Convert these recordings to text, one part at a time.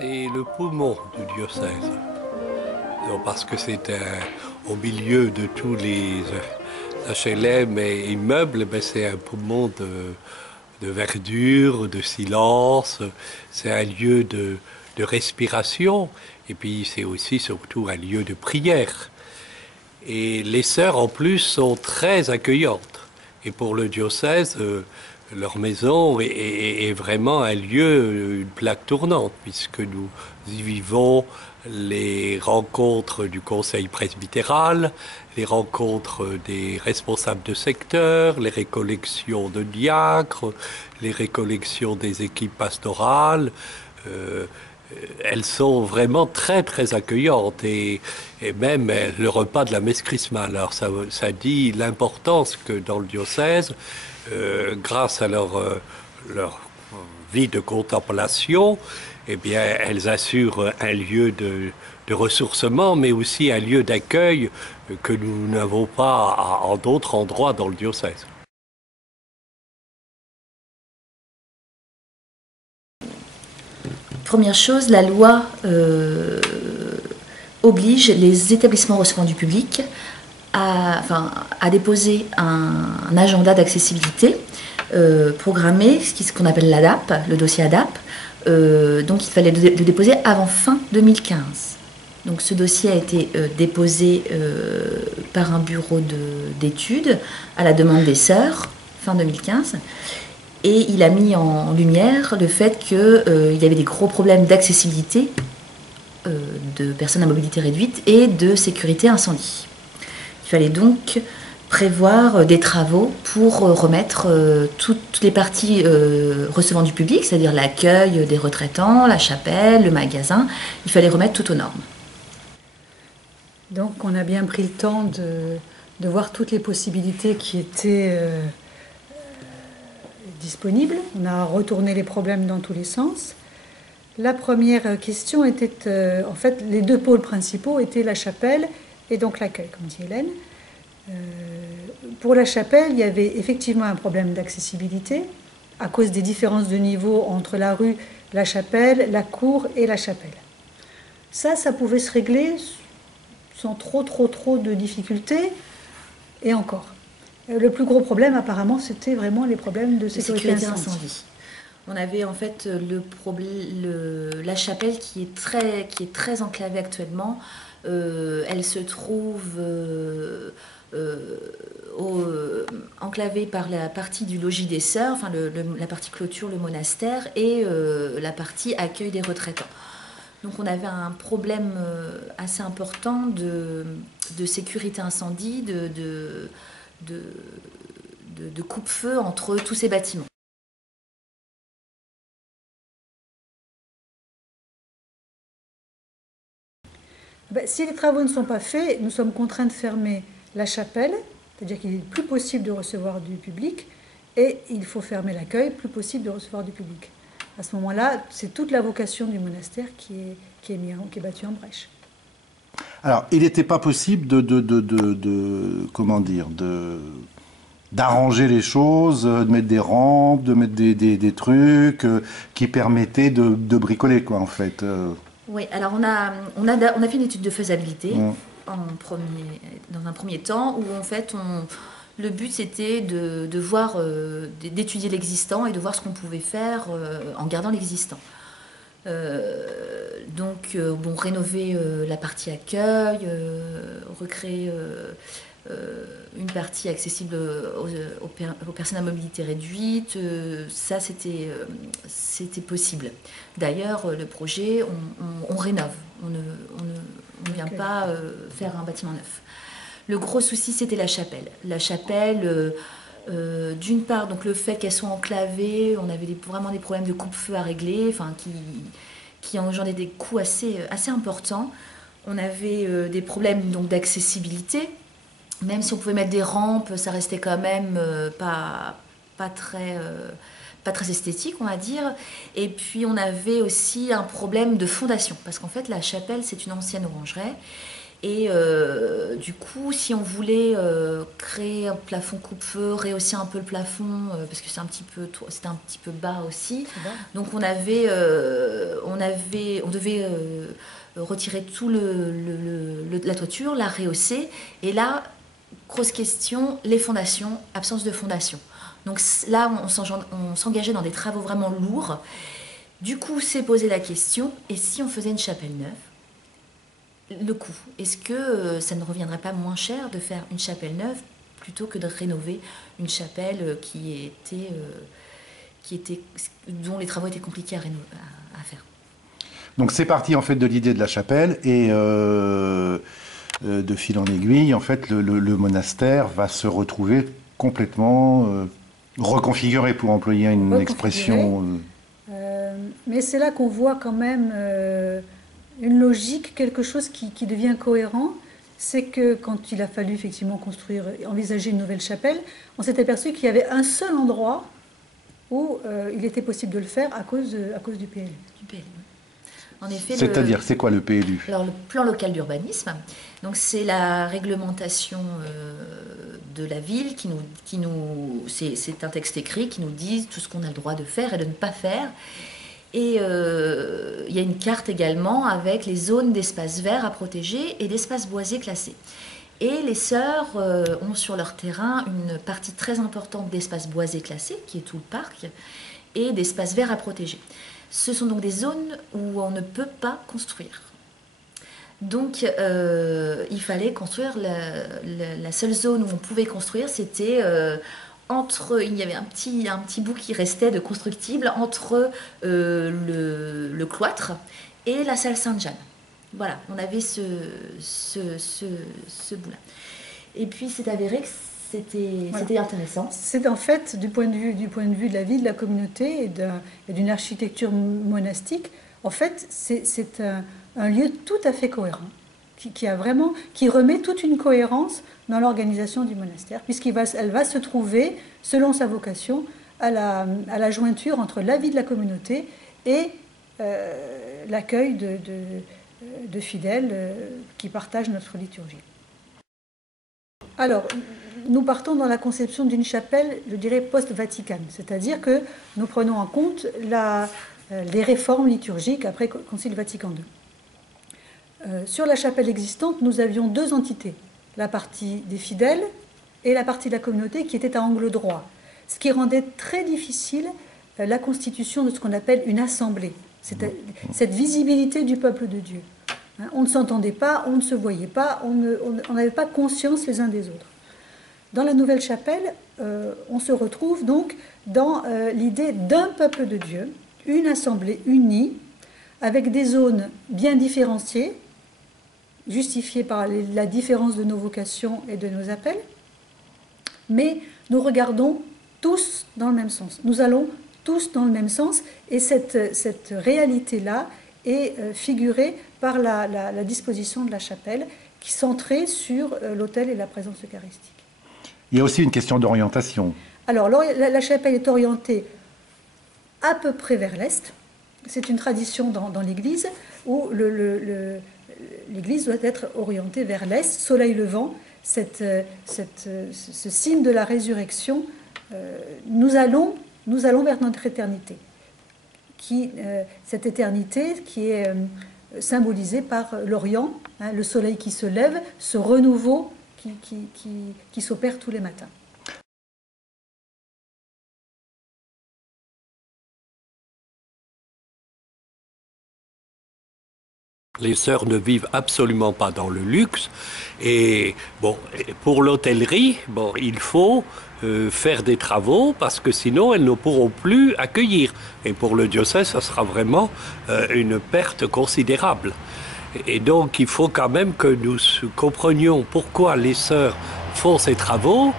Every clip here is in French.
C'est le poumon du diocèse. Donc, parce que c'est au milieu de tous les HLM et immeubles, c'est un poumon de verdure, de silence. C'est un lieu de respiration. Et puis c'est aussi surtout un lieu de prière. Et les sœurs, en plus, sont très accueillantes. Et pour le diocèse, leur maison est vraiment un lieu, une plaque tournante, puisque nous y vivons les rencontres du conseil presbytéral, les rencontres des responsables de secteur, les récollections de diacres, les récollections des équipes pastorales. Euh, Elles sont vraiment très très accueillantes et même le repas de la messe chrismale. Alors ça dit l'importance que dans le diocèse, grâce à leur vie de contemplation, eh bien, elles assurent un lieu de ressourcement, mais aussi un lieu d'accueil que nous n'avons pas en d'autres endroits dans le diocèse. Première chose, la loi oblige les établissements recevant du public à déposer un agenda d'accessibilité programmé, ce qu'on appelle l'ADAP, le dossier ADAP. Donc il fallait le déposer avant fin 2015. Donc ce dossier a été déposé par un bureau d'études à la demande des sœurs, fin 2015. Et il a mis en lumière le fait qu'il y avait des gros problèmes d'accessibilité de personnes à mobilité réduite et de sécurité incendie. Il fallait donc prévoir des travaux pour remettre toutes les parties recevant du public, c'est-à-dire l'accueil des retraitants, la chapelle, le magasin. Il fallait remettre tout aux normes. Donc on a bien pris le temps de voir toutes les possibilités qui étaient disponibles. On a retourné les problèmes dans tous les sens. La première question était, en fait, les deux pôles principaux étaient la chapelle et donc l'accueil, comme dit Hélène. Pour la chapelle, il y avait effectivement un problème d'accessibilité à cause des différences de niveau entre la rue, la chapelle, la cour et la chapelle. Ça pouvait se régler sans trop de difficultés, et encore. Le plus gros problème, apparemment, c'était vraiment les problèmes de sécurité incendie. On avait en fait la chapelle qui est très enclavée actuellement. Elle se trouve enclavée par la partie du logis des sœurs, enfin la partie clôture, le monastère, et la partie accueil des retraitants. Donc on avait un problème assez important de sécurité incendie, de coupe-feu entre tous ces bâtiments. Si les travaux ne sont pas faits, nous sommes contraints de fermer la chapelle, c'est-à-dire qu'il n'est plus possible de recevoir du public, et il faut fermer l'accueil, plus possible de recevoir du public. À ce moment-là, c'est toute la vocation du monastère qui est battue en brèche. Alors, il n'était pas possible d'arranger les choses, de mettre des rampes, de mettre des trucs qui permettaient de bricoler, quoi, en fait. Oui, alors on a fait une étude de faisabilité dans un premier temps, où en fait le but c'était de voir, d'étudier l'existant et de voir ce qu'on pouvait faire en gardant l'existant. Donc rénover la partie accueil, recréer une partie accessible aux personnes à mobilité réduite, ça c'était possible. D'ailleurs, le projet, on rénove, on ne vient pas faire un bâtiment neuf. Le gros souci, c'était la chapelle. La chapelle, d'une part, donc le fait qu'elle soit enclavée, on avait vraiment des problèmes de coupe-feu à régler, enfin, qui engendraient des coûts assez importants. On avait des problèmes donc d'accessibilité. Même si on pouvait mettre des rampes, ça restait quand même pas très esthétique, on va dire. Et puis on avait aussi un problème de fondation, parce qu'en fait la chapelle c'est une ancienne orangerie, Et du coup, si on voulait créer un plafond coupe-feu, rehausser un peu le plafond, parce que c'était un petit peu bas aussi, donc on devait retirer tout la toiture, la rehausser. Et là, grosse question, les fondations, absence de fondation. Donc là, on s'engageait dans des travaux vraiment lourds. Du coup, s'est posé la question, et si on faisait une chapelle neuve? Le coût, est-ce que ça ne reviendrait pas moins cher de faire une chapelle neuve plutôt que de rénover une chapelle dont les travaux étaient compliqués à faire? Donc c'est parti en fait de l'idée de la chapelle et de fil en aiguille, en fait, le monastère va se retrouver complètement reconfiguré, pour employer une expression. Mais c'est là qu'on voit quand même une logique, quelque chose qui devient cohérent. C'est que quand il a fallu effectivement envisager une nouvelle chapelle, on s'est aperçu qu'il y avait un seul endroit où il était possible de le faire à cause du PLU. En effet, c'est-à-dire, c'est quoi le PLU? Alors, le plan local d'urbanisme, donc c'est la réglementation de la ville c'est un texte écrit qui nous dit tout ce qu'on a le droit de faire et de ne pas faire. Et il y a une carte également avec les zones d'espaces verts à protéger et d'espaces boisés classés. Et les sœurs ont sur leur terrain une partie très importante d'espaces boisés classés, qui est tout le parc, et d'espaces verts à protéger. Ce sont donc des zones où on ne peut pas construire. Donc il fallait construire, la seule zone où on pouvait construire, c'était... il y avait un petit bout qui restait de constructible entre le cloître et la salle Sainte-Jeanne. Voilà, on avait ce bout-là. Et puis c'est avéré que c'était intéressant. C'est en fait, du point de vue de la vie, de la communauté et d'une architecture monastique, en fait, c'est un lieu tout à fait cohérent, qui remet toute une cohérence dans l'organisation du monastère, puisqu'elle va se trouver, selon sa vocation, à la jointure entre la vie de la communauté et l'accueil de fidèles qui partagent notre liturgie. Alors, nous partons dans la conception d'une chapelle, je dirais, post-vaticane, c'est-à-dire que nous prenons en compte les réformes liturgiques après le Concile Vatican II. Sur la chapelle existante, nous avions deux entités, la partie des fidèles et la partie de la communauté qui était à angle droit, ce qui rendait très difficile la constitution de ce qu'on appelle une assemblée, cette visibilité du peuple de Dieu. On ne s'entendait pas, on ne se voyait pas, on n'avait pas conscience les uns des autres. Dans la nouvelle chapelle, on se retrouve donc dans l'idée d'un peuple de Dieu, une assemblée unie, avec des zones bien différenciées, justifiées par la différence de nos vocations et de nos appels, mais nous regardons tous dans le même sens. Nous allons tous dans le même sens, et cette réalité-là est figurée par la disposition de la chapelle, qui est centrée sur l'autel et la présence eucharistique. Il y a aussi une question d'orientation. Alors, la chapelle est orientée à peu près vers l'est. C'est une tradition dans l'Église où l'Église doit être orientée vers l'est, soleil levant, ce signe de la résurrection. Nous allons vers notre éternité. Cette éternité qui est symbolisée par l'Orient, le soleil qui se lève, ce renouveau qui s'opère tous les matins. Les sœurs ne vivent absolument pas dans le luxe. Et bon, pour l'hôtellerie, il faut faire des travaux parce que sinon elles ne pourront plus accueillir. Et pour le diocèse, ça sera vraiment une perte considérable. Et donc il faut quand même que nous comprenions pourquoi les sœurs font ces travaux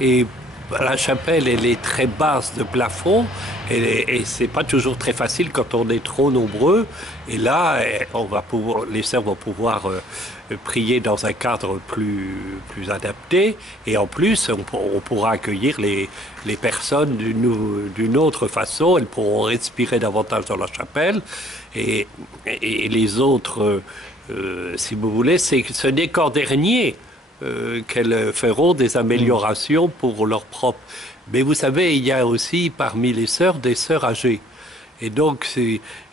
et la chapelle, elle est très basse de plafond et c'est pas toujours très facile quand on est trop nombreux. Et là, les sœurs vont pouvoir prier dans un cadre plus adapté. Et en plus, on pourra accueillir les personnes d'une autre façon. Elles pourront respirer davantage dans la chapelle. Et les autres, si vous voulez, ce n'est qu'en dernier qu'elles feront des améliorations pour leur propre. Mais vous savez, il y a aussi parmi les sœurs des sœurs âgées. Et donc,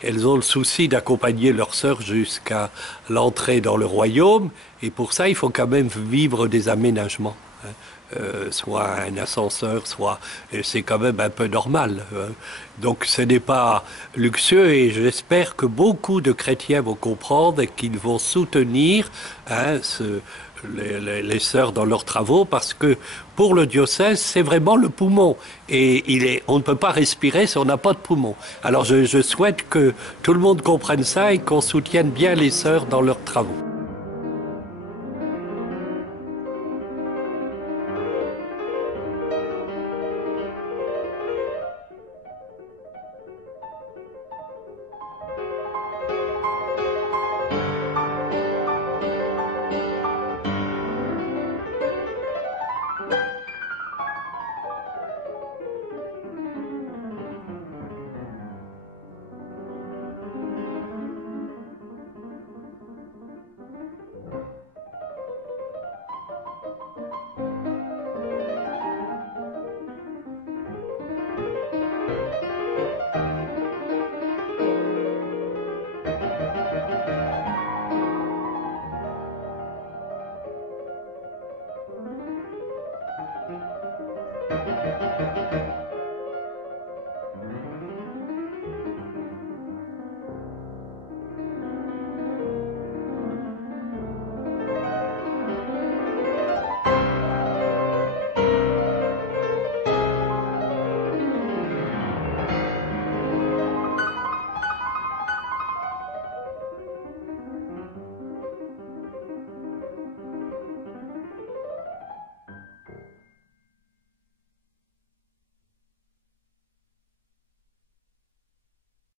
elles ont le souci d'accompagner leurs sœurs jusqu'à l'entrée dans le royaume. Et pour ça, il faut quand même vivre des aménagements. Soit un ascenseur, soit... C'est quand même un peu normal. Donc, ce n'est pas luxueux et j'espère que beaucoup de chrétiens vont comprendre et qu'ils vont soutenir les sœurs dans leurs travaux parce que pour le diocèse, c'est vraiment le poumon. Et on ne peut pas respirer si on n'a pas de poumon. Alors je souhaite que tout le monde comprenne ça et qu'on soutienne bien les sœurs dans leurs travaux.